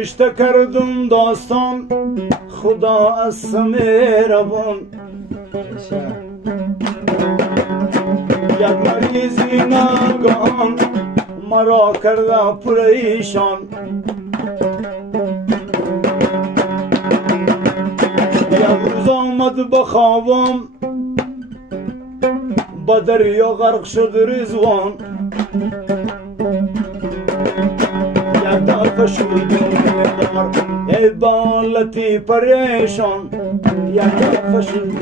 نوشته کردم داستان خدا از مهربان. یک مریضی ناگهان مرا کرده پریشان. یک روز آمد بخوابم با دریا غرق شد رضوان. یک دفعه شد دار ای بالتی پریشان. یک دفعه شد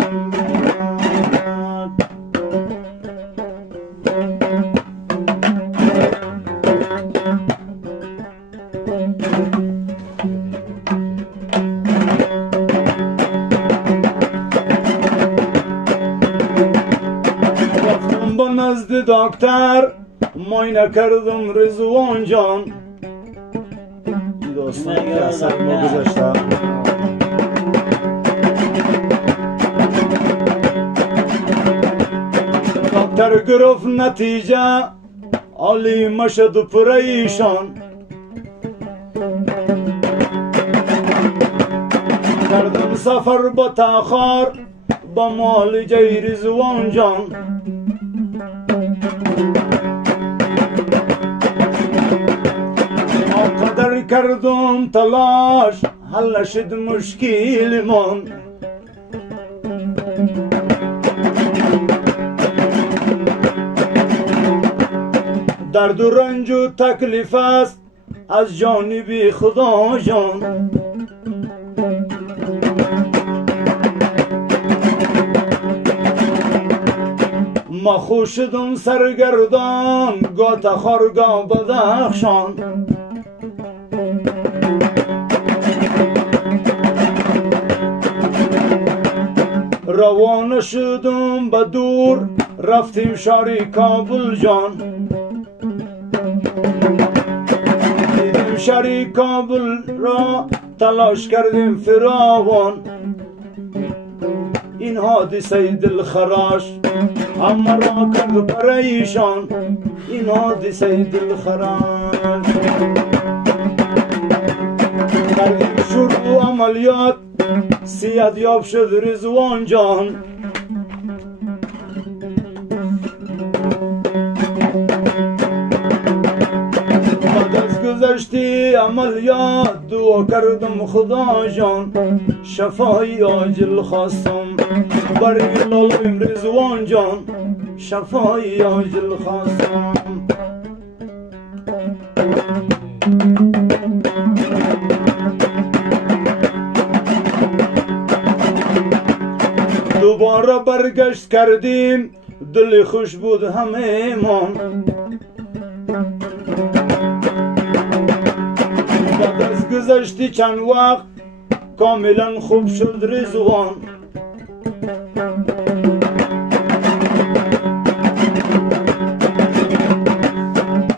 نزد دکتر معاینه کردم رضوان جان. این داستان که اصلا ما گذاشتم. دکتر گرفت نتیجه عالی مشد و پریشان. کردم سفر با تاخر با معالجه رضوان جان. قدر کردم تلاش حل شد مشکل من. درد و رنج و تکلیف است از جانب خدا جان. ما خوش شدم سرگردان گاه تخار گاه بدخشان. روانه شدم به دور رفتیم شهر کابل جان. دیدیم شهر کابل را تلاش کردیم فراوان. این حادثه دلخراش اما را کرد پریشان. این حادثه دلخراش کردیم شروع عملیات صحتیاب شد رضوان جان. بعد از گذشتی عملیات دعا کردم خدا جان. شفای عاجل خواستم برای لالایم رضوان جان. شفای عاجل خواستم. دوباره برگشت کردیم دل خوش بود همه من. بعد از گذشتی چند وقت کاملا خوب شد رضوان.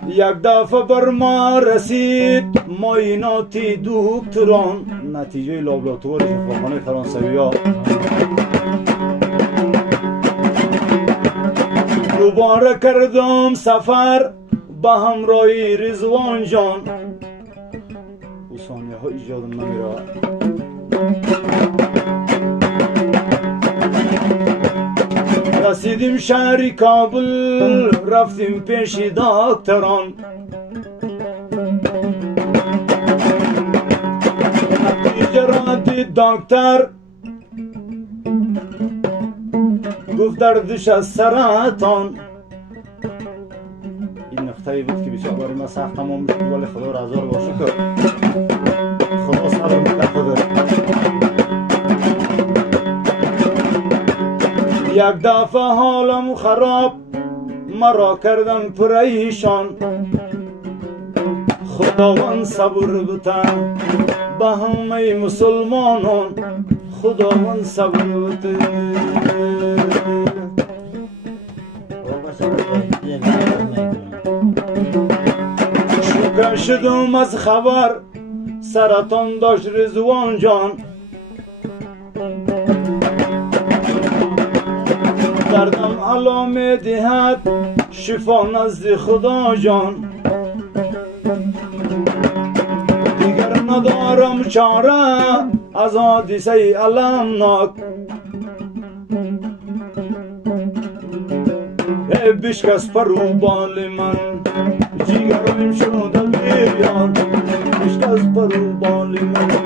یک دفعه بر ما رسید معایناتی دکتران. نتیجه لابراتوار شفاخانه فرانسوی ها. دوباره کردم سفر با همراهی رضوان جان. او ثانیه ها ایجادم نمیره. رسیدیم شهر کابل رفتیم پیش دکتران. نتیجه را دید دکتر گفت دردش از سرطان. این نقطه‌ای بود که بیچاره برای ما سخت تمام شد ولی خدا را هزار بار شکر. خدا صبر می‌کنه خدا. یک دفعه حالم خراب مرا کردن پریشان. خداوند صبر بده به همه مسلمانان. خداوند صبر بده. شکر شدم از خبر سرطان داشت رضوان جان. دردم علامه دهد شفا نزد خدا جان. دیگر ندارم ندارم چاره از حادثه علمناک. بشکست پروبال من جیگرم شده بیریان، بشکست پروبال من